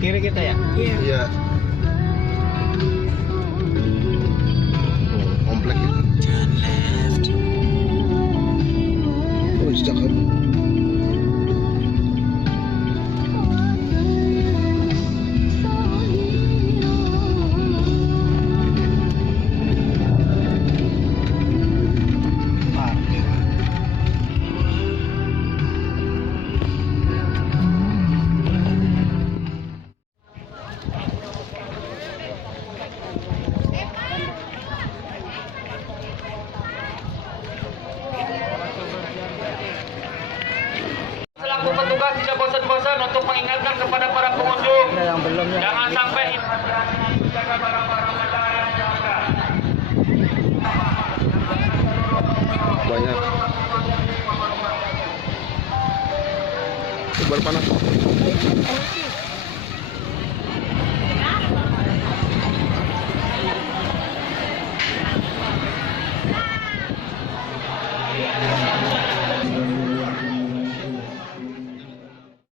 Kiri kita ya? Iya. Oh, komplek itu. Oh, cakep. Selaku petugas tidak bosan-bosan untuk mengingatkan kepada para pengunjung Yang belum ya. jangan sampai menjaga barang-barang negara yang dijaga. Banyak. Sebar panas.